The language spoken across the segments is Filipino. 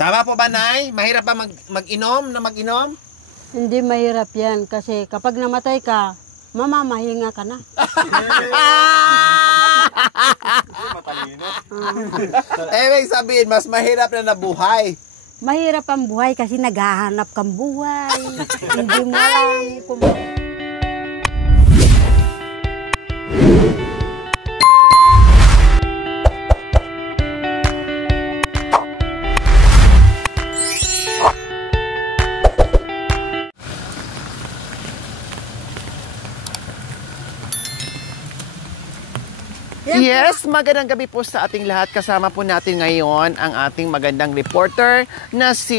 Tama po ba, Nay? Mahirap ba mag-inom? Hindi mahirap yan kasi kapag namatay ka, mamamahinga ka na. Matalino. Ibig sabihin, mas mahirap na nabuhay. Mahirap ang buhay kasi naghahanap kang buhay. Hindi mo alam kung... Yes, magandang gabi po sa ating lahat. Kasama po natin ngayon ang ating magandang reporter na si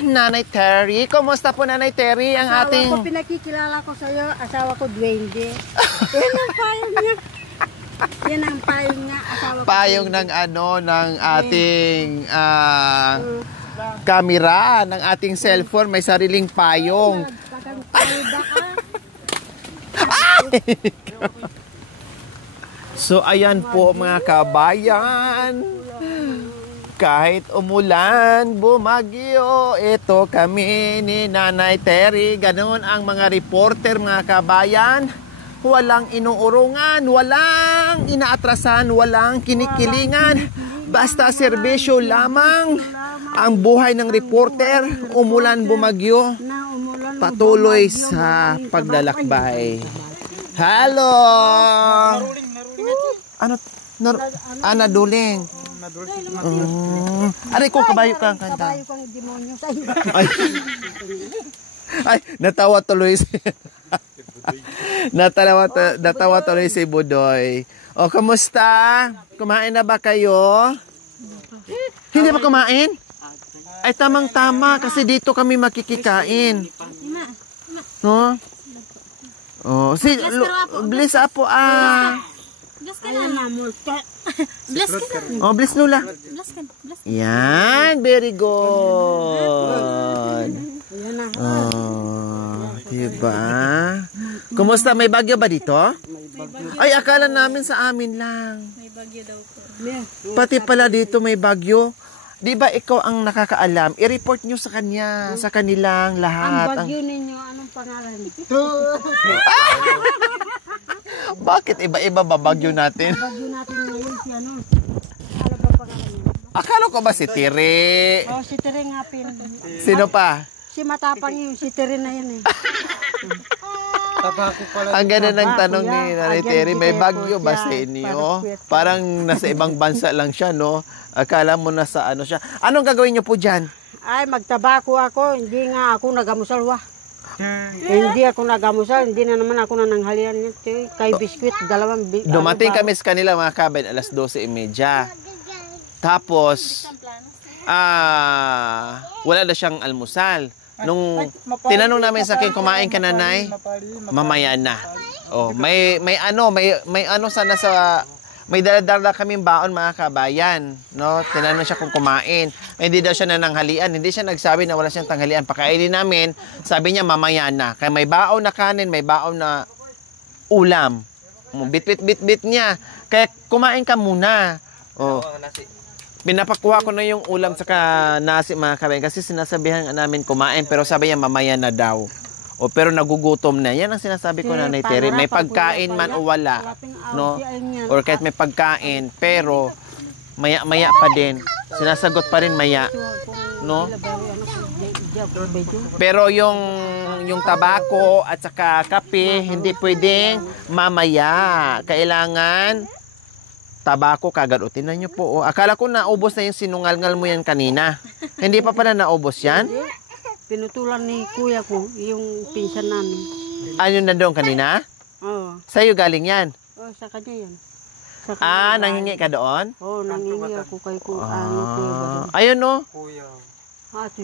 Nanay Terry. Kumusta po, Nanay Terry? Ang asawa ating... ko, pinakikilala ko sa'yo, asawa ko, Dwayne. Yan ang payong niya. Yan ang payong niya, asawa ko. Payong ng ng ating camera, ng ating cellphone. May sariling payong. So, ayan po mga kabayan. Kahit umulan, bumagyo, ito kami ni Nanay Terry. Ganun ang mga reporter, mga kabayan. Walang inuurungan, walang inaatrasan, walang kinikilingan. Basta serbisyo lamang ang buhay ng reporter. Umulan, bumagyo, patuloy sa paglalakbay. Hello! Ano? Naduling. Aray ko, kabayo ka ang kanta. Kabayo kang demonyo sa iyo. Ay, natawa tuloy si... natawa tuloy si Budoy. O, kamusta? Kumain na ba kayo? Hindi ba kumain? Ay, tamang-tama kasi dito kami makikikain. No? Oh, si Bliss Apo Bless ka na. Bless ka na. Oh, Bliss Lula. Bless ka na. Yan, very good. Oh, diba? Kumusta? May bagyo ba dito? Ay, akala namin sa amin lang. May bagyo daw po. Pati pala dito may bagyo. Di ba ikaw ang nakakaalam? I-report nyo sa kanya, sa kanilang lahat. Ang bagyo ninyo, anong pangalan? Bakit iba-iba ba bagyo natin? Bagyo natin ngayon si ano? Ano ba pangalan niya? Akala ko ba si Tiri? Oh, si Tere nga pin. Sino pa? Si matapang yun, si Tere na yun eh. Ang ganda ng tanong ni Nanay Terry, may bagyo ba sa inyo? Parang nasa ibang bansa lang siya, no? Akala mo nasa ano siya. Anong gagawin niyo po dyan? Ay, magtabako ako. Hindi nga ako nagamusal, wah. Hindi ako nagamusal. Hindi na naman ako nananghalian niya. Kay biskwit, dalawang... Dumating kami sa kanila, mga kabin, alas 12:30. Tapos, wala na siyang almusal. Nung tinanong namin sa akin, kumain ka na, Nay? Mamaya na. Oh, may ano sana sa... May dala-dala kaming baon, mga kabayan, no? Tinanong siya kung kumain. Hindi daw siya nananghalian. Hindi siya nagsabi na wala siyang tanghalian. Pakainin namin, sabi niya mamaya na. Kaya may baon na kanin, may baon na ulam. Bit niya. Kaya kumain ka muna. Oh. Pinapakuha ko na yung ulam saka nasi, mga kabayan, kasi sinasabihan namin kumain, pero sabi niya mamaya na daw. O pero nagugutom na. Yan ang sinasabi ko, Nanay Terry. May pagkain man o wala, no? Or kahit may pagkain, pero maya-maya pa din. Sinasagot pa rin maya, no? Pero yung tabako at saka kape, hindi pwedeng mamaya. Kailangan tabako kagad. O, tinan nyo po. Akala ko naubos na yung sinungalngal mo yan kanina. Hindi pa pala naubos yan? Pinutulan ni kuya ko, yung pinsan namin. Ano na doon kanina? Oo. Sa'yo galing yan? Oh, sa kanya yan. Nanghingi ka doon? Oo, nanghingi ako kay kuya. Ayun, no?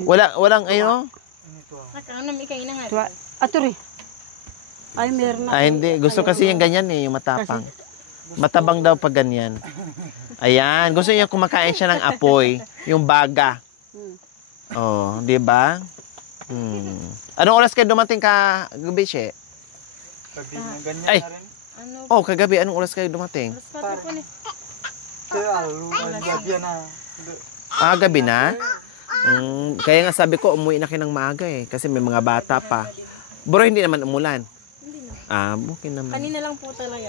Walang ayun, no? Ato rin. Ay, meron na. Hindi. Gusto kasi yung ganyan eh, yung matapang. Matabang daw pag ganyan. Ayan. Gusto niya kumakain siya ng apoy. Yung baga. Oh, di ba? Anong oras kayo dumating ka gabi, She? Ay! Oh, kagabi. Anong oras kayo dumating? Gabi na? Kaya nga sabi ko, umuwi na kayo ng maaga eh. Kasi may mga bata pa. Bro, hindi naman umulan. Hindi na. Okay naman. Kanina lang po talaga.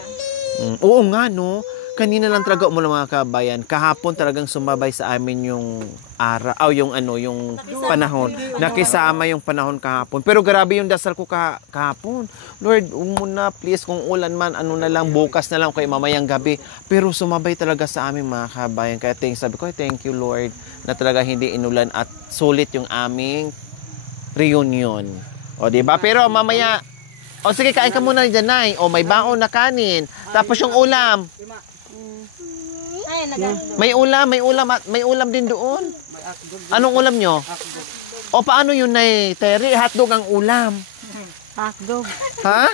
Oo nga, no? Kanina lang talaga mga kabayan. Kahapon talagang sumabay sa amin yung araw, yung panahon. Nakisama yung panahon kahapon. Pero grabe yung dasal ko kahapon. Lord, muna please, kung ulan man, na lang, bukas na lang, kay mamayang gabi. Pero sumabay talaga sa amin mga kabayan. Kaya sabi ko, thank you Lord, na talaga hindi inulan at sulit yung aming reunion. O, diba? Pero mamaya, sige, kain ka muna dyan, Nay. O, may baon na kanin. Tapos yung ulam. Ay, May ulam din doon. Anong ulam nyo? O, paano yun, Nay? Terry, hotdog ang ulam. Hotdog. Ha?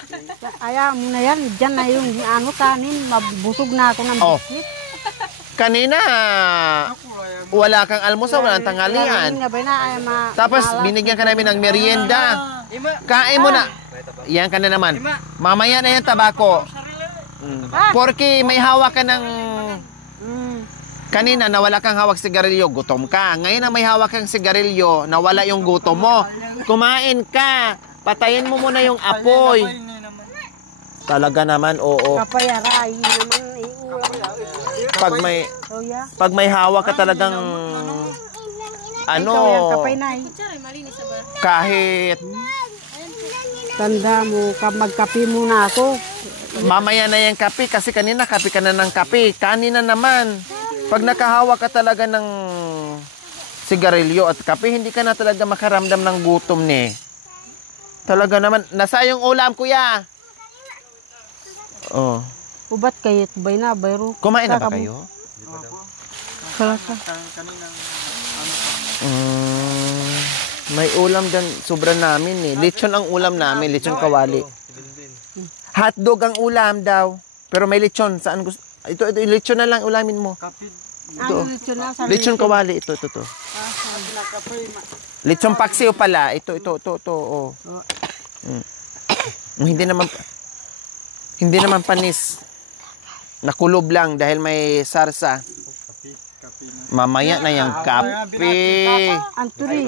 Ayaw mo na yan. Diyan na yung kanin. Mabusog na ako ng biscuit. Kanina, wala kang almusal, walang tanghalian. Tapos, binigyan ka namin ng merienda. Kain mo na. Yan ka na naman. Mamaya na yan tabako. Porque may hawak ka ng... Kanina, nawala kang hawak sigarilyo, gutom ka. Ngayon na may hawak kang sigarilyo, nawala yung gutom mo. Kumain ka. Patayin mo muna yung apoy. Talaga naman, oo. Kapayara, yun naman. Pag may hawak ka talagang... Kapay na eh. kutsara, malinis sa ba? Kahit... Tanda mo, magkape muna ako. Mamaya na yung kape kasi kanina kape ka na ng kape. Kanina naman, pag nakahawak ka talaga ng sigarilyo at kape, hindi ka na talaga makaramdam ng gutom ni. Talaga naman. Nasa yung ulam, kuya? Oh. Ubat kayo, bay na, bayro. Kumain na ba kayo? Kalasa. May ulam dyan, sobra namin eh. Lechon ang ulam namin, lechon kawali. Hotdog ang ulam daw. Pero may lechon. Saan gusto? Ito, lechon na lang ulamin mo. Ito. Lechon kawali. Ito. Lechon paksiw pala. Ito. Oh. Hindi naman panis. Nakulob lang dahil may sarsa. Mamaya na yung kape. Anturi.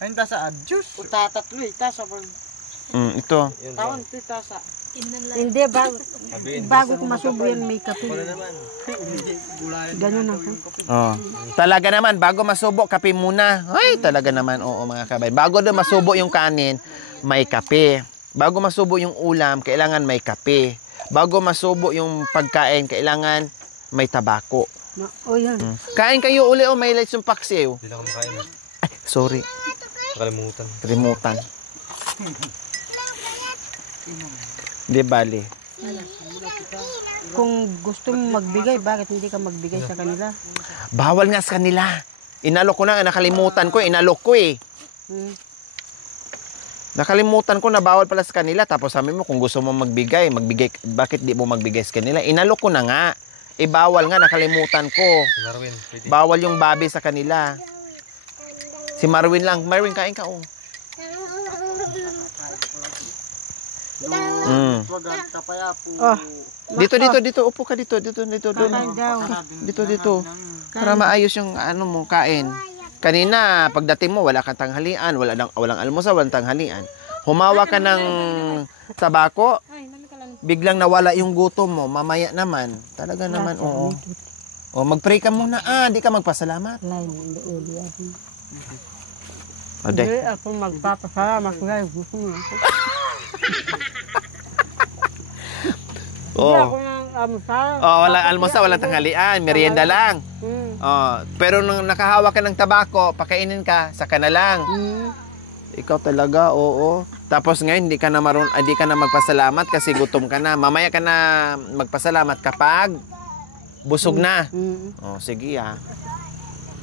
Ayun tasa juice. Utatatlo, itasa. Ito. Tawan, itasa. Hindi, bago ko masubo yan, may kape. Ganyan ako. Oh. Talaga naman, bago masubo, kape muna. Ay, talaga naman, oo mga kabay. Bago na masubo yung kanin, may kape. Bago masubo yung ulam, kailangan may kape. Bago masubo yung pagkain, kailangan may tabako. Yan. Kain kayo uli, may lechon paksiw. Hindi lang kumakain. Ay, sorry. Kalimutan. Di bali. Kung gusto mo magbigay, bakit hindi ka magbigay sa kanila? Bawal nga sa kanila. Inalok ko na, nakalimutan ko, inalok ko eh. Nakalimutan ko na bawal pala sa kanila. Tapos sabi mo, kung gusto mo magbigay, bakit di mo magbigay sa kanila? Inalok ko na nga. Bawal nga, nakalimutan ko. Bawal yung babi sa kanila. Si Marwin lang. Marwin, kain ka, oh. Dito. Upo ka dito. Dito. Para maayos yung mo, kain. Kanina, pagdating mo, wala kang tanghalian. Walang almusal, walang tanghalian. Humawa ka ng tabako. Biglang nawala yung gutom mo. Mamaya naman. Talaga naman, oo. O, mag-pray ka muna. Di ka magpasalamat. Hindi ako magpapasalamat ngayon. Gusto mo ako. Hindi ako ng almusal. Walang almusal, walang tanghalian. Merienda lang. Pero nung nakahawa ka ng tabako, pakainin ka, saka na lang. Ikaw talaga, oo. Tapos ngayon, hindi ka na magpasalamat kasi gutom ka na. Mamaya ka na magpasalamat kapag busog na. Sige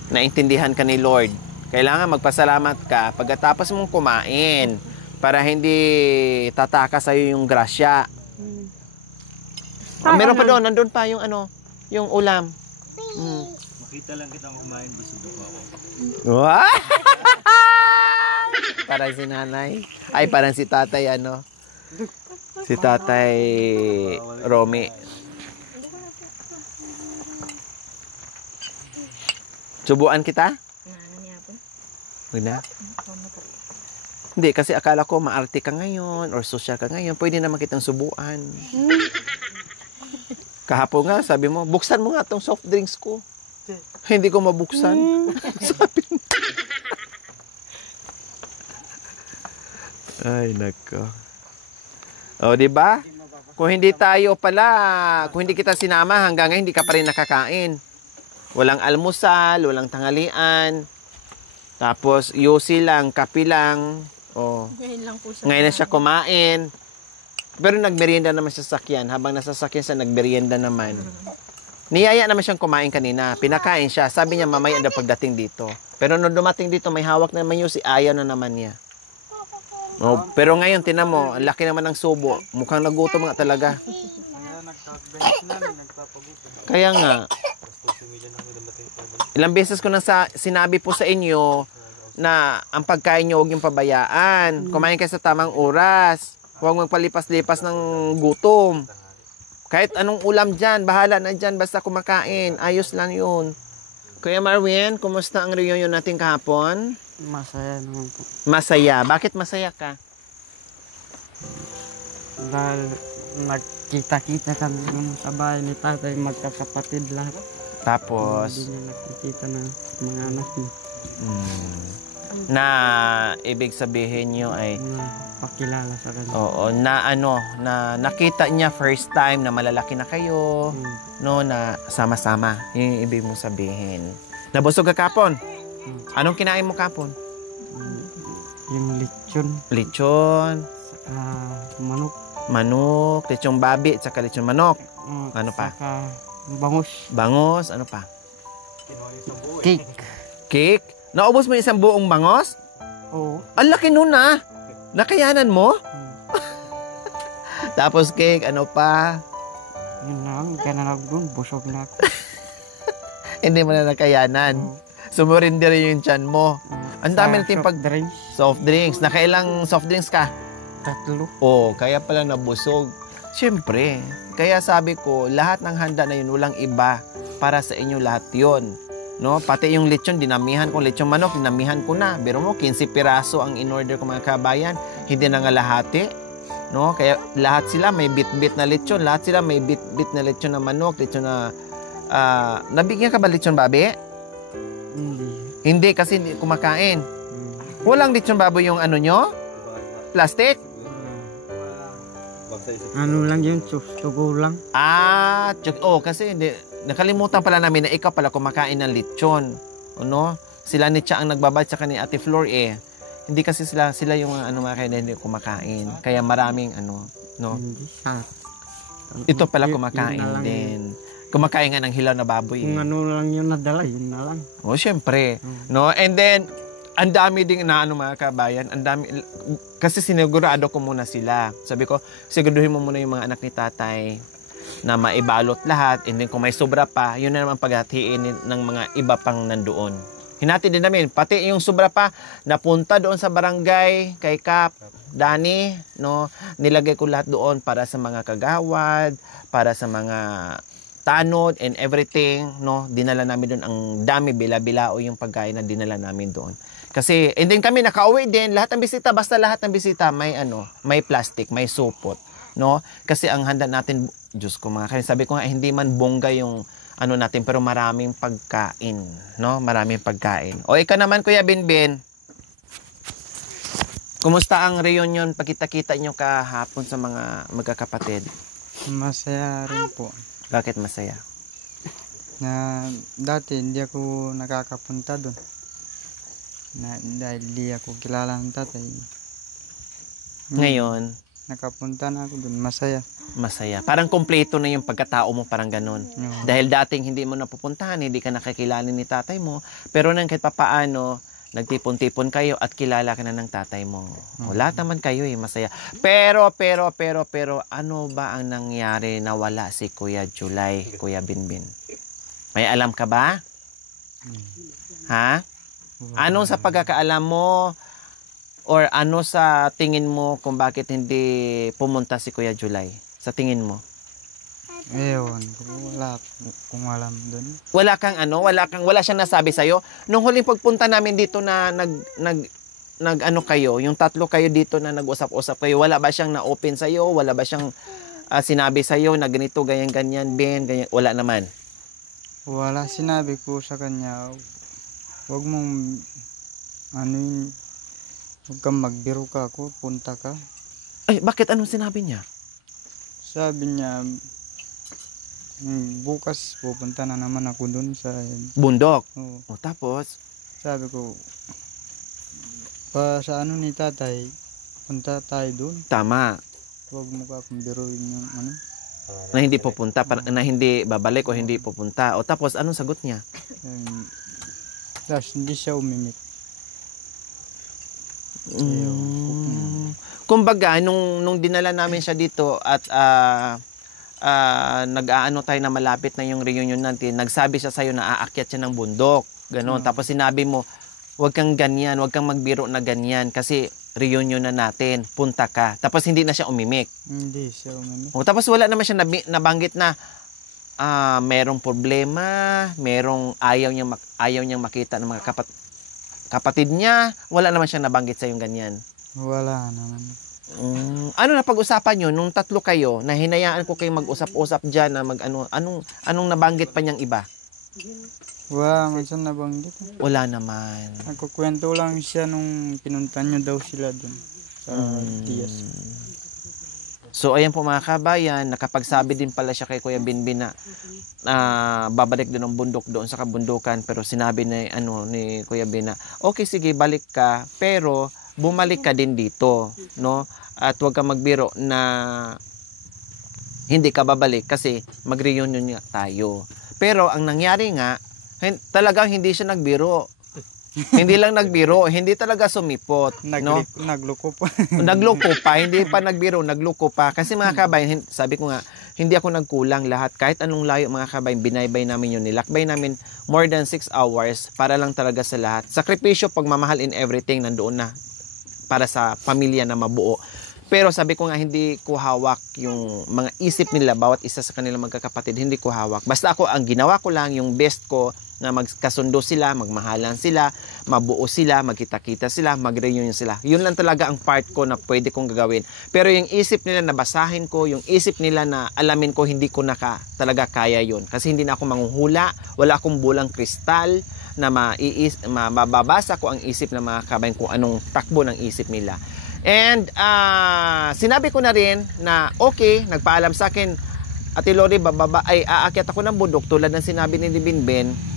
naintindihan ka ni Lord. Kailangan magpasalamat ka pagkatapos mong kumain para hindi tataka sa'yo yung grasya. Meron pa doon, nandun pa yung yung ulam. Makita lang kita kumain, busog ako. Parang si nanay. Ay, parang si tatay, si tatay Romy. Subuan kita? Huwag na? Hindi, kasi akala ko maarte ka ngayon or social ka ngayon. Pwede naman kitang subuan. Kahapon nga, sabi mo, buksan mo nga tong soft drinks ko. Hindi ko mabuksan. Sabi mo. Ay, nako. O, di ba? Kung hindi tayo pala, kung hindi kita sinama, hanggang ngayon hindi ka pa rin nakakain. Walang almusal, walang tanghalian. Tapos, yosi lang, kape lang. O, Ngayon lang po siya. ngayon na siya kumain. Pero nagmerienda naman siya sa sakyan. Habang nasa sakyan siya, nagmerienda naman. Niyaya naman siyang kumain kanina. Pinakain siya. Sabi niya, mamaya daw pagdating dito. Pero nung dumating dito, may hawak naman yung si ayaw na naman niya. Oh, pero ngayon, tinan mo, ang laki naman ng subo. Mukhang nagutom nga talaga. Kaya nga, ilang beses ko na sinabi po sa inyo na ang pagkain nyo huwag yung pabayaan. Kumain kayo sa tamang oras. Huwag magpalipas-lipas ng gutom. Kahit anong ulam dyan, bahala na dyan, basta kumakain. Ayos lang yun. Kuya Marwin, kumusta ang reunion natin kahapon? Masaya naman po. Masaya. Bakit masaya ka? Dahil nagkita-kita kami sa bahay ni tatay, magkakapatid lahat. Tapos, Hindi niya nakikita na mga anak niya. na ibig sabihin nyo ay, Na pakilala sa kanya. oo, na nakita niya first time na malalaki na kayo, no, na sama-sama. Yung ibig mong sabihin. Nabusog ka kapon? Anong kinain mo kapon? Yung lechon, Lechon, manok. manok, lechong babi, at saka lechong manok. Ano pa? Saka bangus. Bangos, ano pa? Cake. Cake? Naubos mo yung isang buong bangos? Oo. Ang laki nun ah! Nakayanan mo? Tapos cake, ano pa? Yun lang, ganarag doon, busog na ako. Hindi mo na nakayanan. Sumurinder yung tiyan mo. Ang dami natin pag drinks. soft drinks. Nakailang soft drinks ka? 3. Oo, kaya pala nabusog. Siyempre, kaya sabi ko, lahat ng handa na yun, walang iba. Para sa inyo lahat yun. No? Pati yung lechon, dinamihan ko. Lechon manok, dinamihan ko na. Pero mo, 15 piraso ang in-order ko mga kabayan. Hindi na nga lahati. No? Kaya lahat sila may bit-bit na lechon. Lahat sila may bit-bit na lechon na manok. Lechon na... nabigyan ka ba lechon babi? Hindi. Hindi, kasi hindi kumakain. Walang lechon baboy yung ano nyo? Plastic? Ano lang yun, sugo lang. Kasi hindi, nakalimutan pala namin na ikaw pala kumakain ng lechon. Ano? Sila ni Cha ang nagbabad sa ni Ate Flor eh. Hindi kasi sila yung mga kaya hindi kumakain. Kaya maraming no? Hindi sa. Ito pala Yun kumakain na lang. din. Kumakain nga ng hilaw na baboy. Kung ano lang yun nadala, yun na lang. Oh, syempre. No? And then, ang dami ding mga kabayan. Ang dami, kasi sinigurado ko muna sila. Sabi ko, siguraduhin mo muna yung mga anak ni tatay na maibalot lahat. And then kung may sobra pa, yun na naman paghatiin ng mga iba pang nandoon. Hinati din namin. Pati yung sobra pa, napunta doon sa barangay, kay Kap, Dani, no? Nilagay ko lahat doon para sa mga kagawad, para sa mga tanod and everything, no? Dinala namin doon ang dami, bila-bilao yung pagkain na dinala namin doon. Kasi, and then kami nakauwi din, lahat ng bisita, basta lahat ng bisita, may may plastic, may supot, no? Kasi ang handa natin, Diyos ko mga kanin, sabi ko nga, hindi man bongga yung natin, pero maraming pagkain, no? Maraming pagkain. O, ikaw naman, Kuya Binbin, kumusta ang reunion pagkita-kita nyo kahapon sa mga magkakapatid? Masaya rin po. Bakit masaya? Na dati hindi ako nakakapunta doon. Dahil di ako kilala ng tatay. Ngayon, Nakapunta na ako doon. Masaya. masaya. Parang kompleto na yung pagkatao mo, parang ganun. Dahil dating hindi mo napupuntahan, hindi ka nakakilala ni tatay mo, pero nang kahit papaano, nagtipon-tipon kayo at kilala ka na ng tatay mo. O, lahat naman kayo masaya. Pero, ano ba ang nangyari na wala si Kuya July, Kuya Binbin? May alam ka ba? Ha? Ano sa pagkakaalam mo or ano sa tingin mo kung bakit hindi pumunta si Kuya July? Sa tingin mo? Ewan ko, wala kung alam doon. Wala siyang nasabi sa'yo? Nung huling pagpunta namin dito na nag kayo, yung tatlo kayo dito na nag-usap-usap kayo, wala ba siyang na-open sa'yo? Wala ba siyang sinabi sa'yo na ganito, ganyan, Ben, ganyan? Wala naman. Wala, sinabi ko sa kanya, huwag mong, huwag kang magbiro ka ako, punta ka. Ay, bakit? Anong sinabi niya? Sabi niya, bukas pupunta na naman ako doon sa Bundok. oh, Tapos? sabi ko, sa ni tatay, punta tayo doon. Tama. Huwag mo ka akong biruin yung Na hindi pupunta, na hindi babalik o hindi pupunta. O tapos, anong sagot niya? Tapos hindi siya umimik. Kumbaga, nung dinala namin siya dito at nag-aano tayo na malapit na yung reunion natin, nagsabi siya sa'yo na aakyat siya ng bundok. Ganon. Tapos sinabi mo, huwag kang ganyan, huwag kang magbiro na ganyan kasi reunion na natin, punta ka. Tapos hindi na siya umimik. Hindi siya umimik. O, tapos wala naman siya nabanggit na merong problema, merong ayaw niyang makita ng mga kapatid niya. Wala naman siya nabanggit sa yung ganyan. Wala naman. Ano na pag-usapan nyo nung tatlo kayo na hinayaan ko kayo mag-usap-usap dyan na anong nabanggit pa niyang iba? Wala man siya nabanggit. Wala naman. Nagkukwento lang siya nung pinuntan niyo daw sila dun sa Diaz. So ayan po mga kabayan, nakapagsabi din pala siya kay Kuya Binbin na babalik doon ng bundok doon sa kabundukan, pero sinabi ni Kuya Bin na okay, sige, balik ka, pero bumalik ka din dito, no? At huwag kang magbiro na hindi ka babalik kasi mag-reunion nga tayo. Pero ang nangyari nga, talagang hindi siya nagbiro. Hindi lang nagbiro, hindi talaga sumipot, no? Nagloko pa. Nagloko pa, hindi pa nagbiro, nagloko pa. Kasi mga kabayan, sabi ko nga, hindi ako nagkulang lahat. Kahit anong layo mga kabayan, binaybay namin yun. Nilakbay namin more than 6 hours para lang talaga sa lahat. Sakripisyo, pagmamahal in everything, nandoon na para sa pamilya na mabuo. Pero sabi ko nga, hindi ko hawak yung mga isip nila, bawat isa sa kanilang magkakapatid, hindi ko hawak. Basta ako, ang ginawa ko lang, yung best ko, na magkasundo sila, magmahalan sila, mabuo sila, magkita-kita sila, mag-reunion sila. Yun lang talaga ang part ko na pwede kong gagawin. Pero yung isip nila na basahin ko, yung isip nila na alamin ko, hindi ko talaga kaya yun. Kasi hindi na ako manghuhula, wala akong bulang kristal na mababasa ko ang isip ng mga kabayan kung anong takbo ng isip nila. And sinabi ko na rin na okay, nagpaalam sa akin, Ate Lori, aakyat ako ng bundok tulad ng sinabi ni Binben.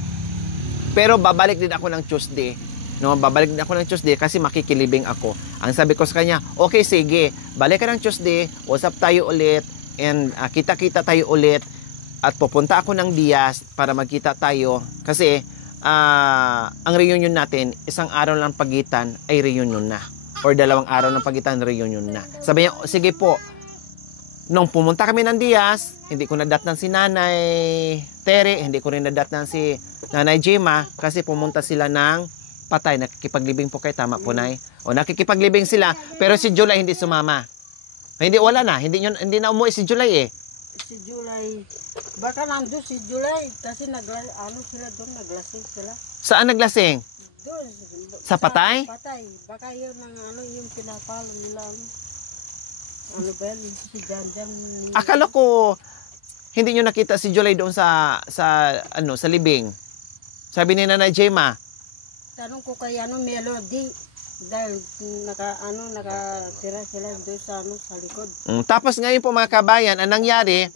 Pero babalik din ako ng Tuesday. No, babalik din ako ng Tuesday kasi makikilibing ako. Ang sabi ko sa kanya, okay, sige, balik ka ng Tuesday, usap tayo ulit, and kita-kita tayo ulit, at pupunta ako ng Diaz para magkita tayo. Kasi, ang reunion natin, isang araw lang pagitan ay reunion na. Or 2 araw ng pagitan, reunion na. Sabi niya, sige po. Nung pumunta kami ng Diaz, hindi ko nadatnan si Nanay Tere, hindi ko rin nadatnan si Nanay Gemma kasi pumunta sila ng Patay. Nakikipaglibing po kayo, tama po, Nay? O nakikipaglibing sila, pero si July hindi sumama. Hindi, wala na. Hindi na umuwi si July eh. Si July, baka nandun si July kasi sila doon, naglasing sila. Saan naglasing? Doon. Sa Patay? Patay. Baka yun yung pinapalo nila. Ano ba yan? Si Janjan. Akala ko hindi nyo nakita si July doon sa libing. Sabi ni Nanay Gemma. Tanong ko kay Melody dahil nakatira sila doon sa likod. Tapos ngayon po mga kabayan, ang nangyari,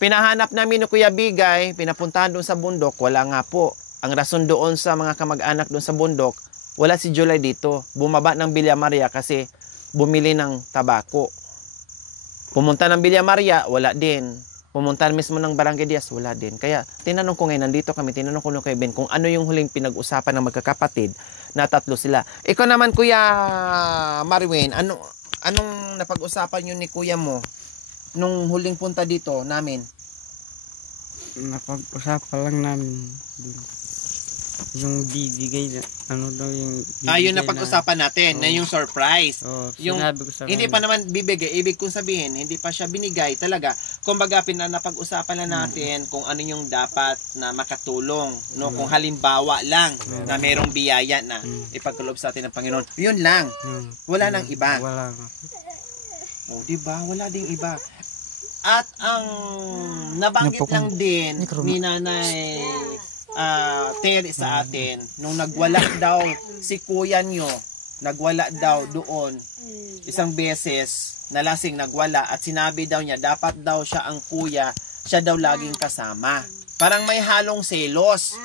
pinahanap namin ni Kuya Bigay, pinapuntahan doon sa bundok, wala nga po. Ang rason doon sa mga kamag-anak doon sa bundok, wala si July dito. Bumaba ng Villa Maria kasi bumili ng tabako. Pumunta ng Villa Maria, wala din. Pumunta mismo ng Barangay Diaz, wala din. Kaya tinanong ko ngayon, nandito kami, tinanong ko kay Ben kung ano yung huling pinag-usapan ng magkakapatid na 3 sila. Ikaw naman, Kuya Marwin, anong napag-usapan yun ni Kuya mo nung huling punta dito namin? Napag-usapan lang namin dun. yung bibigay na, ano daw yung Yun na bibigay pag-usapan natin, na yung surprise. Yung sinabi ko sa hindi kanya. pa naman bibigay, ibig kong sabihin, hindi pa siya binigay talaga. Kumbaga, napag-usapan na natin kung ano yung dapat na makatulong, no? Kung halimbawa lang na merong biyaya na ipagkaloob sa atin ng Panginoon. Yun lang. Wala nang iba. Wala nga. Oh, di ba? Wala ding iba. At ang nabanggit lang din ni Nanay Terry sa atin, nung nagwala daw si kuya nyo, nagwala daw doon isang beses, nalasing nagwala, at sinabi daw niya, dapat daw siya ang kuya, siya daw laging kasama. Parang may halong selos.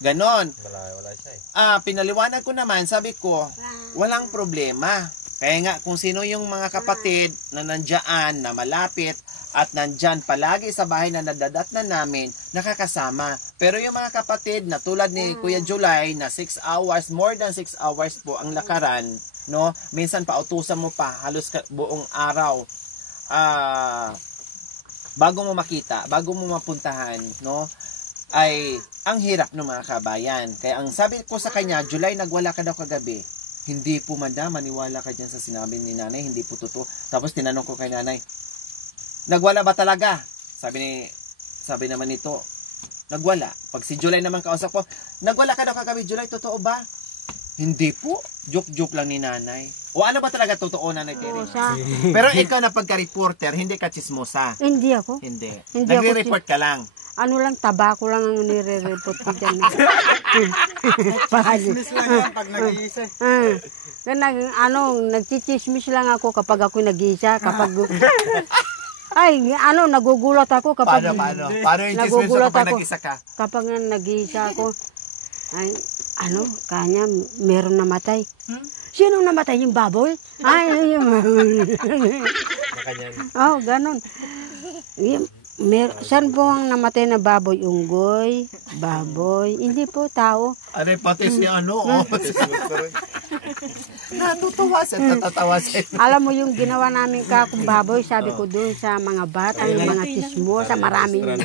Ganon. Wala siya Pinaliwanag ko naman, sabi ko, walang problema. Kaya nga, kung sino yung mga kapatid na nandyan, na malapit, at nandyan palagi sa bahay na nadadatnan namin, nakakasama. Pero yung mga kapatid na tulad ni Kuya July, na 6 hours, more than 6 hours po ang lakaran, no? Minsan pautusan mo pa, halos buong araw, bago mo makita, bago mo mapuntahan, no? Ay, ang hirap ng mga kabayan. Kaya ang sabi ko sa kanya, July, nagwala ka daw kagabi. Hindi po, madam, maniwala ka dyan sa sinabi ni nanay, hindi po totoo. Tapos tinanong ko kay nanay, nagwala ba talaga? Sabi naman nito, nagwala. Pag si July naman kausap ko, nagwala ka daw kagabi, July, totoo ba? Hindi po, joke-joke lang ni nanay. O ano ba talaga totoo, Nanay Terry? Pero ikaw na pagka-reporter, hindi ka chismosa. Hindi ako. Hindi. Hindi Nagre-report ka lang. Ano lang, tabako lang ang nire-report ko dyan. Chismis lang yan pag nag-iisa. Nagchichismis lang ako kapag ako nag-iisa. Kapag... nagugulat ako kapag... Paano yung chismis mo kapag nag-isa ka? Kapag nag-iisa ako, kanya, meron namatay. Sino namatay? Yung baboy? Ganon. Saan po ang namatay na baboy? Unggoy, baboy, hindi po tao. Pati si natutuwa siya, natatawa siya. Alam mo yung ginawa namin kakong baboy, sabi ko doon sa mga bata, yung mga chismo, sa maraming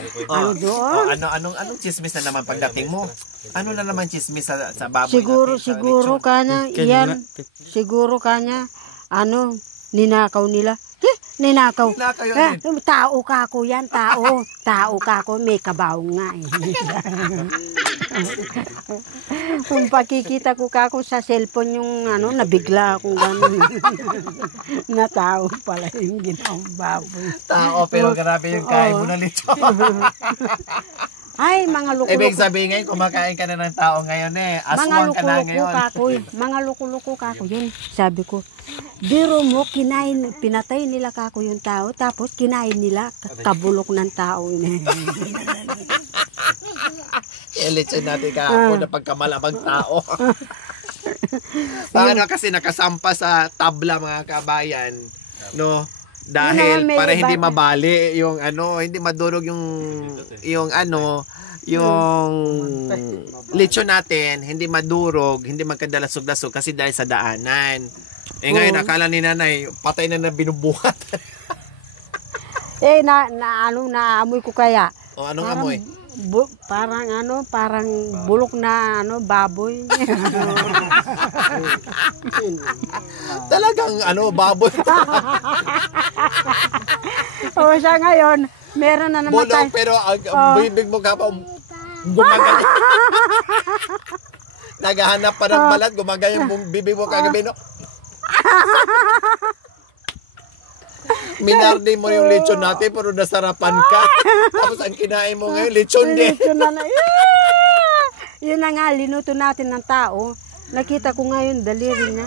doon. Anong chismis na naman pagdating mo? Ano na naman chismis sa baboy? Siguro kanya, yan. Siguro kanya, ninakaw nila. Ninakaw. Tao ka ko yan, tao. Tao ka ko, may kabaong nga eh. Kung pakikita ko kako sa cellphone yung nabigla akong gano'n. Na tao pala yung ginawang baboy. Tao, pero grabe yung kain mo na lechon. Ay, mga luko-luko. Ibig sabihin ngayon, kumakain ka na ng tao ngayon Aswang ka na ngayon. Mga luko-luko kako yun. Sabi ko, biro mo, pinatay nila kako yung tao, tapos kinain nila kabulok ng tao. Lechon natin kahapon na pagkamalabang tao. Paano kasi nakasampa sa tabla mga kabayan, no? Dahil para hindi mabali yung hindi madurog yung lechon natin, hindi madurog, hindi magkadalasog-lasog kasi dahil sa daanan. Ngayon akala ni nanay patay na binubuhat. Naamoy ko kaya. O anong amoy? Parang bulok na baboy. Talagang baboy. Sa ngayon, meron na namatay. Bulok pero ang bibig mo ka pa gumagay. Naghahanap pa ng balat, gumagay yung bibig mo kagabi, no? Minardi mo yung lechon natin pero nasarapan ka. Tapos ang kinain mo ngayon, lechon din. Yun na nga, linuto natin ng tao. Nakita ko ngayon, daliri niya.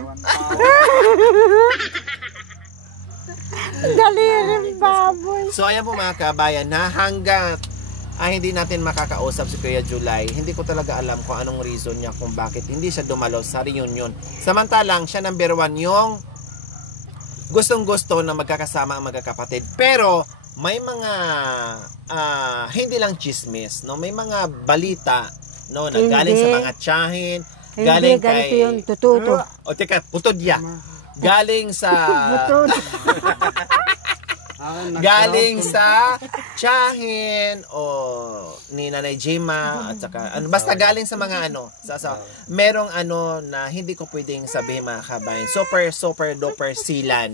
Daliri, baboy. So ayan po mga kabayan, na hanggat hindi natin makakausap si Kuya July, hindi ko talaga alam kung anong reason niya kung bakit hindi siya dumalo sa reunion. Samantalang siya number 1 yung gustong-gusto na magkakasama ang magkakapatid. Pero may mga hindi lang chismis, no? May mga balita, no, na galing sa mga tiyahin, galing kay yung tututo. O teka, putod ya. Galing sa Galing sa tiyahin o ni Nanay Jima at saka ano, basta galing sa mga ano, sa merong ano na hindi ko pwedeng sabihin mga kabayan. Super duper silan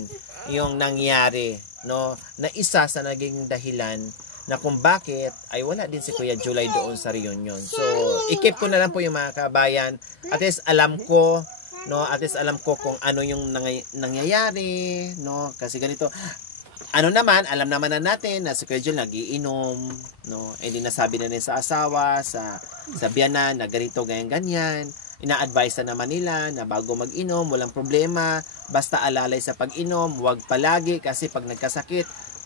yung nangyari, no, na isa sa naging dahilan na kung bakit ay wala din si Kuya July doon sa reunion. So, ikip ko na lang po yung mga kabayan. At least alam ko, no, at least alam ko kung ano yung nangyayari, no, kasi ganito. Ano naman, alam naman na natin na si Kuya July nagiinom, no, hindi nasabi na rin sa asawa, sa biyanan, na ganito, ganyan. Ina-advise na naman nila na bago mag-inom, walang problema, basta alalay sa pag-inom, huwag palagi kasi pag nagkasakit,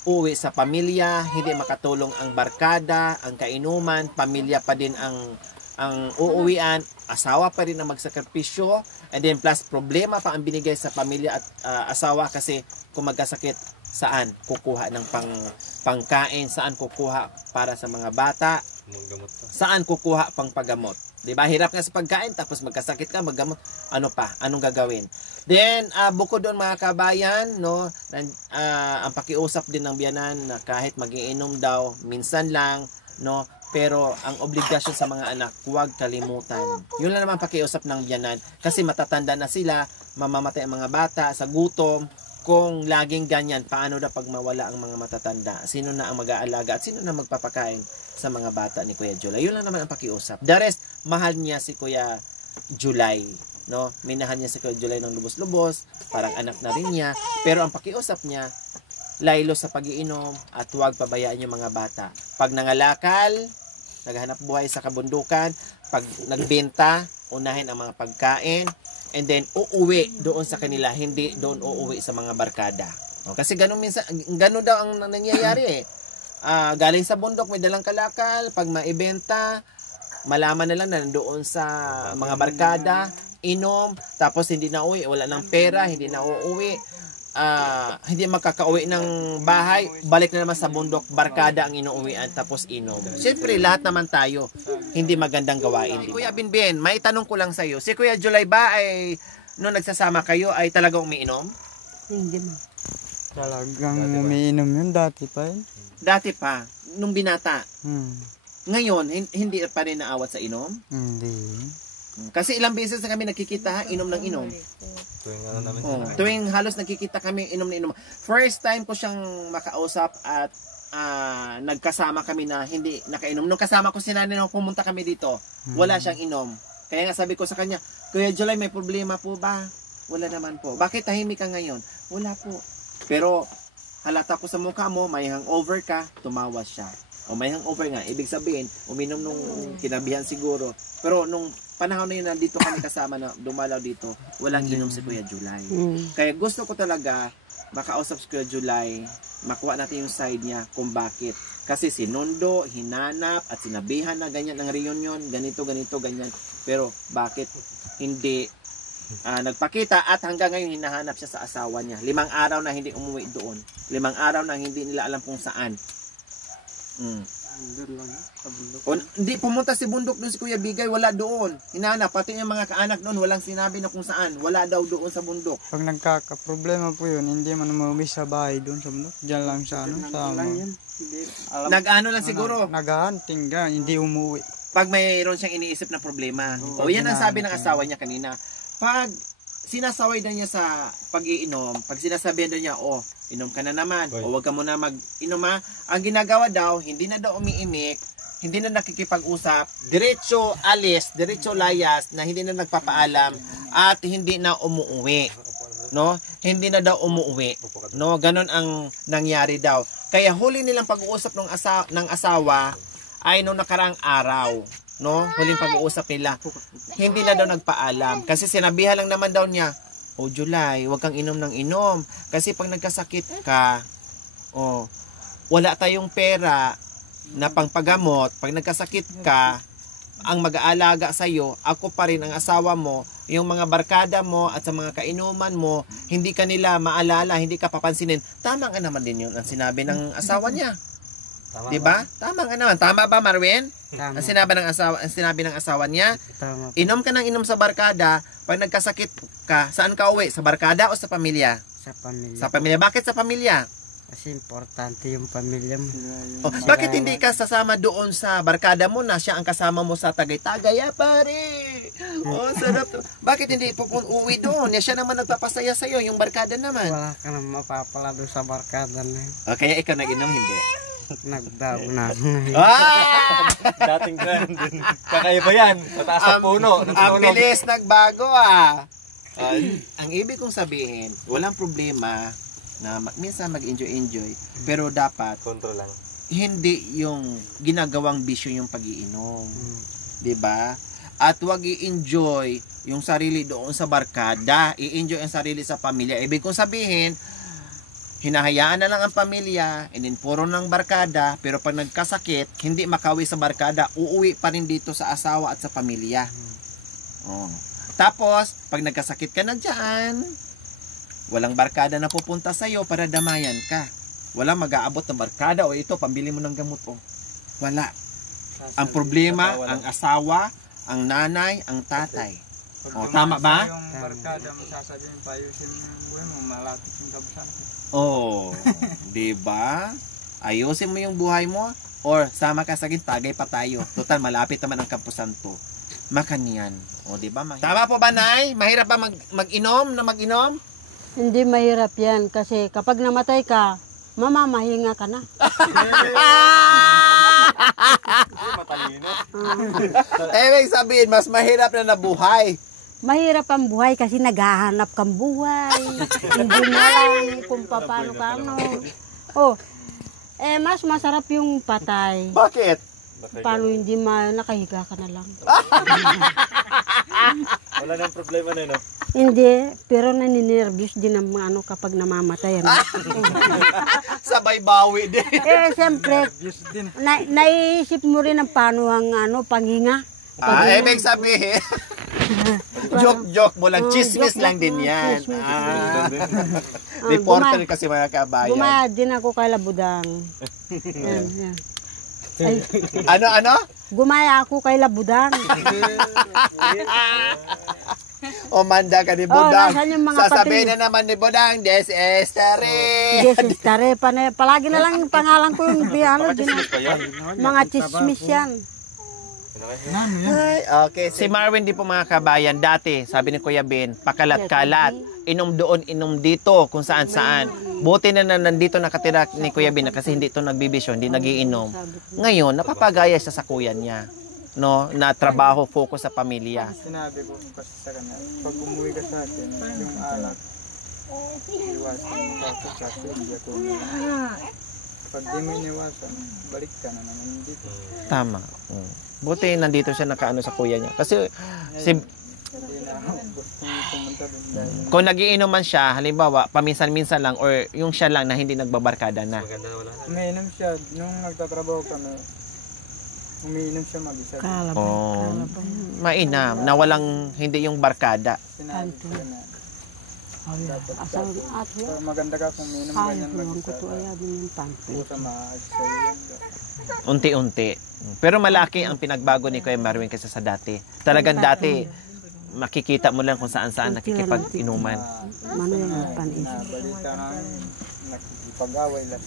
uwi sa pamilya, hindi makatulong ang barkada, ang kainuman, pamilya pa din ang uuwian, asawa pa rin ang magsakripisyo, and then plus problema pa ang binigay sa pamilya at asawa kasi kung magkasakit, saan kukuha ng pangkain, saan kukuha para sa mga bata, saan kukuha pang paggamot. Diba? Hirap nga sa pagkain, tapos magkasakit ka, maggamot, ano pa? Anong gagawin? Then, bukod doon mga kabayan, no, ang pakiusap din ng biyanan na kahit magiinom daw, minsan lang, no, pero ang obligasyon sa mga anak, huwag kalimutan. Yun lang naman pakiusap ng biyanan, kasi matatanda na sila, mamamatay ang mga bata sa gutom. Kung laging ganyan, paano na pag mawala ang mga matatanda? Sino na ang mag-aalaga at sino na magpapakain sa mga bata ni Kuya July? Yun lang naman ang pakiusap. The rest, mahal niya si Kuya July, no? Minahal niya si Kuya July ng lubos-lubos, parang anak na rin niya. Pero ang pakiusap niya, laylo sa pag-iinom at huwag pabayaan yung mga bata. Pag nangalakal, naghahanap buhay sa kabundukan, pag nagbenta, unahin ang mga pagkain, and then uuwi doon sa kanila, hindi doon uuwi sa mga barkada. O, kasi ganun minsan, ganun daw ang nangyayari eh. Galing sa bundok, may dalang kalakal, pag maibenta, malaman na lang na doon sa mga barkada, inom, tapos hindi na uwi, wala ng pera, hindi na uuwi, hindi makakauwi ng bahay, balik na naman sa bundok, barkada ang inuuwian, tapos inom. Siyempre, lahat naman tayo, hindi magandang gawain. Kuya Binbin, may tanong ko lang sa iyo. Si Kuya July ba ay, nung nagsasama kayo, ay talagang umiinom? Hindi mo. Talagang umiinom yun, dati pa yun. Dati pa, nung binata. Hmm. Ngayon, hindi pa rin naawat sa inom? Hindi. Kasi ilang beses na kami nakikita, ha, inom ng inom. Tuwing halos nakikita kami, inom na inom. First time ko siyang makausap at nagkasama kami na hindi nakainom. Nung kasama ko si nanay nung pumunta kami dito, wala siyang inom. Kaya nga sabi ko sa kanya, Kuya July, may problema po ba? Wala naman po. Bakit tahimik ka ngayon? Wala po. Pero halata ko sa mukha mo, may hangover ka, tumawa siya. O may hangover nga, ibig sabihin, uminom nung kinabihan siguro. Pero nung panahon na yun, nandito kami kasama na dumalaw dito, walang inom si Kuya July. Kaya gusto ko talaga makausap si Kuya July, makuha natin yung side niya kung bakit. Kasi sinundo, hinanap, at sinabihan na ganyan ng reunion, ganito, ganyan. Pero bakit hindi nagpakita at hanggang ngayon hinahanap siya sa asawa niya. 5 araw na hindi umuwi doon. 5 araw na hindi nila alam kung saan. Hindi pumunta si bundok doon si Kuya Bigay, wala doon. Hinahanap, pati yung mga kaanak doon, walang sinabi na kung saan. Wala daw doon sa bundok. Pag nagkakaproblema po yun, hindi man umuwi sa bahay doon sa bundok. Diyan lang sa Nag-ano lang siguro. Naghahunting ka, hindi umuwi. Pag mayroon siyang iniisip na problema. O yan ang sabi ng asawa niya kanina. Pag sinasaway na niya sa pag-iinom, pag sinasabihan daw niya, inom ka na naman, o wag ka muna mag-inom ha. Ang ginagawa daw, hindi na daw umiimik, hindi na nakikipag-usap, diretso alis, diretso layas, na hindi na nagpapaalam, at hindi na umuuwi. No? Hindi na daw umuuwi. No? Ganon ang nangyari daw. Kaya huli nilang pag-uusap ng asawa ay nung nakaraang araw. No? Huling pag-uusap nila. Hindi na daw nagpaalam. Kasi sinabihan lang naman daw niya, July, huwag kang inom ng inom. Kasi pag nagkasakit ka, wala tayong pera na pangpagamot. Pag nagkasakit ka, ang mag-aalaga sa'yo, ako pa rin ang asawa mo, yung mga barkada mo at sa mga kainuman mo, hindi ka nila maalala, hindi ka papansinin. Tama nga naman din yun ang sinabi ng asawa niya. Diba? Tama nga naman. Tama ba, Marwin? Tama. Ang sinabi ng asawa niya, Tama. inom ka ng inom sa barkada, pag nagkasakit ka, saan ka uwi? Sa barkada o sa pamilya? Sa pamilya. Sa pamilya. Bakit sa pamilya? Kasi importante yung pamilya mo. Oh, bakit hindi ka sasama doon sa barkada mo na siya ang kasama mo sa Tagaytay? Pare! Oh, sarap. Bakit hindi uwi doon? Siya naman nagpapasaya sa'yo, yung barkada naman. Wala ka na mapapala doon sa barkada na yun. Oh, kaya ikaw nag-inom, hindi? Nagdago na ako. Ah! Dating ganun din. Kakaiba yan. Mataas sa puno. Ang bilis nagbago ang ibig kong sabihin, walang problema na minsan mag-enjoy, pero dapat Kontrol lang. hindi yung ginagawang bisyo yung pag-iinom. 'Di ba? At wag i-enjoy yung sarili doon sa barkada, i-enjoy ang sarili sa pamilya. Ibig kong sabihin, hinahayaan na lang ang pamilya, and then puro ng barkada, pero pag nagkasakit, hindi makawi sa barkada, uuwi pa rin dito sa asawa at sa pamilya. Oh. Tapos, pag nagkasakit ka na dyan, walang barkada na pupunta sa'yo para damayan ka. Walang mag-aabot ng barkada, o ito, pambili mo ng gamot, o. Wala. Ang problema, ang asawa, ang nanay, ang tatay. O, tama ba? Yung barkada mo sasabihin, payusin mo yung buhay mo, malapit yung kabusante. Oh, 'di ba? Ayusin mo yung buhay mo or sama ka sa tagay pa tayo. Total malapit naman ang Campo Santo. Makanyan. O 'di ba? Tama po ba, Nay? Mahirap ba mag-inom na mag-inom? Hindi mahirap yan kasi kapag namatay ka, mamamahinga ka na. Matalino. Ibig sabihin, mas mahirap na nabuhay. Mahirap ang buhay kasi naghahanap kang buhay. Hindi mo alam kung paano ka ano. Oh, mas masarap yung patay. Bakit? Paano hindi nakahiga ka na lang. Wala nang problema na yun, no? Hindi, pero naninervyos din ang mga ano kapag namamatay. Ano? Sabay bawi din. Siyempre, naiisip mo rin ang paano ang panghinga. Ibig sabihin, joke mo lang, chismis lang din yan. Reporter kasi mga kabayan. Gumaya din ako kay Labudang. Yan. Ay, Ano? gumaya ako kay Labudang. O manda ka ni Budang. nasaan yung mga Sasabihin na naman ni Budang, desestere. Yes, tare pa na. Palagi na lang yung pangalan ko yung mga chismis yan. Ay, okay. Si Marvin di po mga kabayan, dati, sabi ni Kuya Ben, pakalat-kalat. Inom doon, inom dito, kung saan-saan. Buti na nandito nakatira ni Kuya Ben kasi hindi ito nagbibisyo, hindi nagiinom. Ngayon, napapagaya siya sa kuya niya. No, na trabaho, focus sa pamilya. Sinabi ko kasi sa kanya, pag umuwi ka sa akin, yung alak, iwasan mo ka sa akin, hindi ako pag di mo iniwasan, balik ka na naman dito. Tama. Buti nandito siya nakaano sa kuya niya. Kasi kung nagiinom man siya, halimbawa, paminsan-minsan lang or yung siya lang na hindi nagbabarkada na. Umiinom siya, nung nagtatrabaho kami, umiinom siya mag-isa. Mainam, na walang hindi yung barkada. Sinabi ko na, maganda ka kung umiinom ganyan mag-isa. Pusa maaagsay yan. Unti-unti. Pero malaki ang pinagbago ni Kuya Marvin kaysa sa dati. Talagang dati, makikita mo lang kung saan-saan nakikipag-inuman. Balita namin, nakikipag-away lang.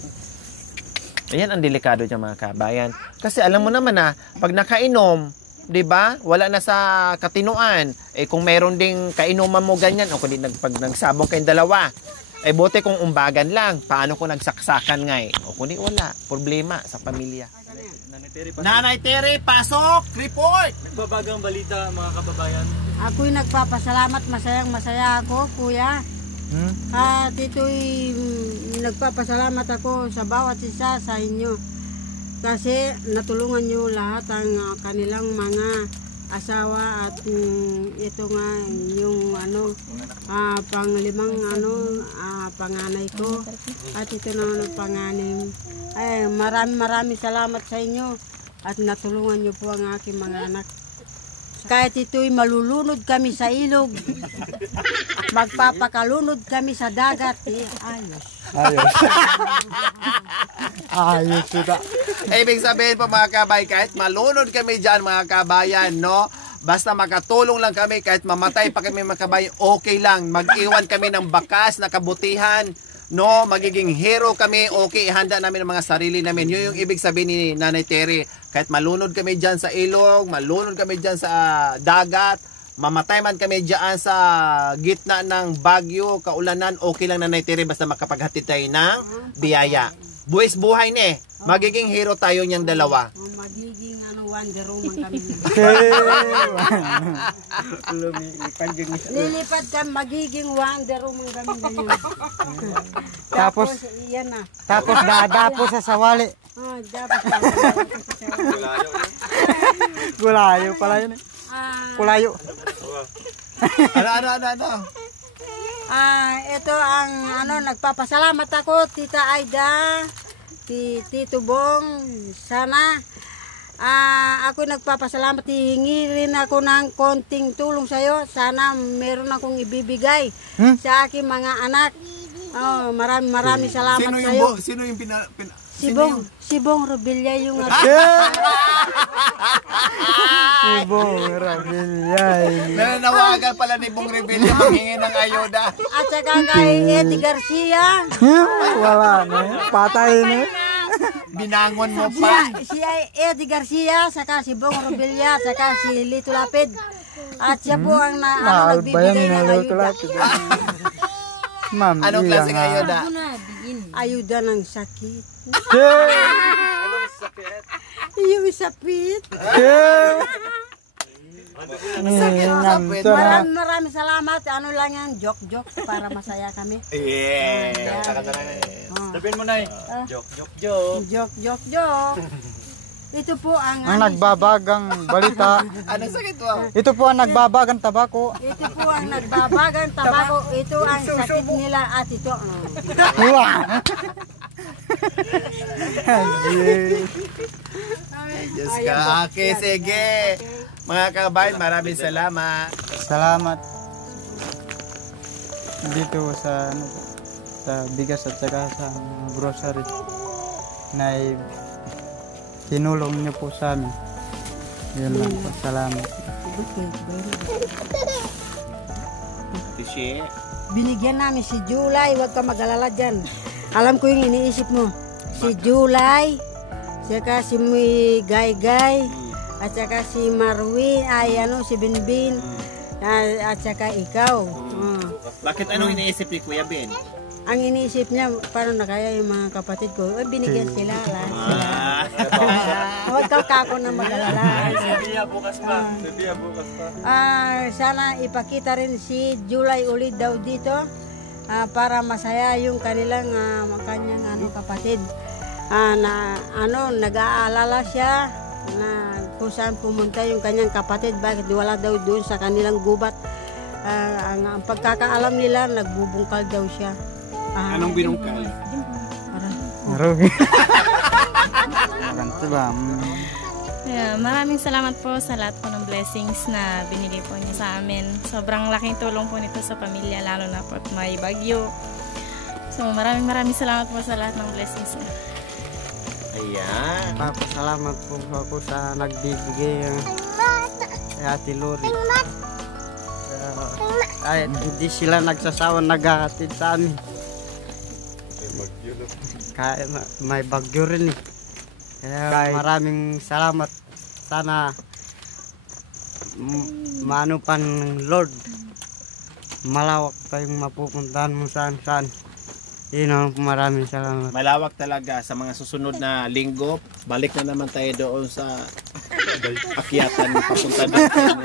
Ayan ang delikado niya mga kabayan. Kasi alam mo naman na, pag nakainom, 'di ba? Wala na sa katinuan. Kung meron ding kainuman mo ganyan, o kundi pag nagsabong kayong dalawa, buti kung umbagan lang. Paano kung nagsaksakan nga O kundi wala. Problema sa pamilya. Nanay Terry, pasok! Report! Nagbabagang balita, mga kababayan. Ako'y nagpapasalamat, masaya ako, kuya. At ito'y nagpapasalamat ako sa bawat isa sa inyo. Kasi natulungan nyo lahat ang kanilang mga asawa at ito nga yung panglimang panganay ko at ito na panganim. Marami salamat sa inyo at natulungan nyo po ang aking mga anak. Kahit ito'y malulunod kami sa ilog, magpapakalunod kami sa dagat, ayos. Ayos sila. Ibig sabihin po mga kabayan, kahit malunod kami dyan mga kabayan, no? Basta makatulong lang kami, kahit mamatay pa kami mga kabayan, okay lang. Mag-iwan kami ng bakas na kabutihan No, magiging hero kami. Okay, ihanda namin ang mga sarili namin. Yun yung ibig sabihin ni Nanay Terry. Kahit malunod kami dyan sa ilog, malunod kami dyan sa dagat, mamatay man kami dyan sa gitna ng bagyo, kaulanan, okay lang Nanay Terry basta makapaghatid tayo ng biyaya. Buwis buhay ni magiging hero tayo niyang dalawa. Magiging Wonder Woman kami. Lilipad ka, magiging Wonder Woman kami ngayon. Tapos, yan na. Tapos dadapo sa sawali. Dapat Kulayo pala yun. Kulayo. Ano? Ito ang nagpapasalamat ako, Tita Aida, Tito Bong. Sana ako nagpapasalamat, hihingi rin ako ng konting tulong sa iyo. Sana meron akong ibibigay sa aking mga anak. Maraming salamat sa iyo. Sino yung Si Bong Rebilla yung Bong Rebilla. Nananawagan pala ni Bong Rebilla manghingi ng ayuda. At saka kay Eddie Garcia. Wala na. Patay na. Binangon mo pa. Si Eddie Garcia, saka si Bong Rebilla, saka si Lito Lapid. At siya po ang nagbibigay ng ayuda. Ma'am, anong klaseng ayuda? Ayuda ng sakit. Anong sakit? Yung sapit. Maraming salamat. Ano lang yan, joke para masaya kami. Yeah. Sabihin mo na Joke. Ito po ang nagbabagang balita. Anong sakit mo? Ito po ang nagbabagang tabako. Ito po ang nagbabagang tabako. Ito ang sakit nila at ito. Diyos ka. Okay, sige. Mga kabayan, maraming salamat. Salamat. Dito sa bigas at saka sa grocery na tinulong niyo po sa amin. Yun lang po. Salamat. Binigyan namin si July. Huwag ka mag-alala dyan. Alam ko yung iniisip mo. Si July, saka si Gay, at saka si Marwin, si Binbin, at saka ikaw. Bakit anong iniisip ni Kuya Ben? Ang iniisip niya, paano na kaya yung mga kapatid ko? Binigyan sila, lahat sila. Huwag ka kako na mag-alala. bukas pa. Sana ipakita rin si July ulit daw dito para masaya yung kanilang kanyang kapatid. Nag-aalala siya na kung saan pumunta yung kanyang kapatid, bakit wala daw doon sa kanilang gubat. Ang pagkakaalam nila, nagbubungkal daw siya. Anong binungkal? Maraming salamat po sa lahat po ng blessings na binigay po niyo sa amin. Sobrang laking tulong po nito sa pamilya, lalo na po may bagyo. So maraming salamat po sa lahat ng blessings. Ayan. Papasalamat po ako sa nagbibigay kay Ate Lori. Ay, hindi sila nagsasawa naghahatid sa amin. Kaya may bagyo rin eh. Kaya maraming salamat. Sana maano pa ng Lord. Malawak pa yung mapupuntahan mo saan. Maraming salamat. Malawak talaga. Sa mga susunod na linggo, balik na naman tayo doon sa akyatan papunta natin.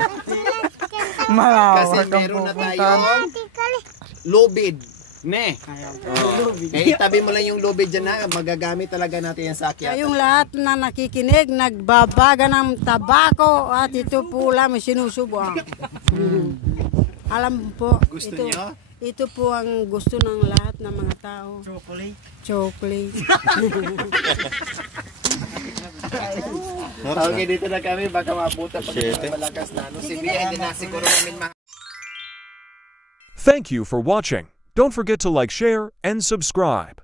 Kasi meron na tayong lubid. Kaya itabi mo lang yung lubid dyan na. Magagamit talaga natin yan sa akyatan. Yung lahat na nakikinig, nagbabaga ng tabako at ito po lang sinusubo. Alam po, gusto nyo? Ito po ang gusto ng lahat ng mga tao. Chocolate. Okay, dito na kami. Baka mabuta pag malakas na. Si Bia, hindi na siguro namin Thank you for watching. Don't forget to like, share, and subscribe.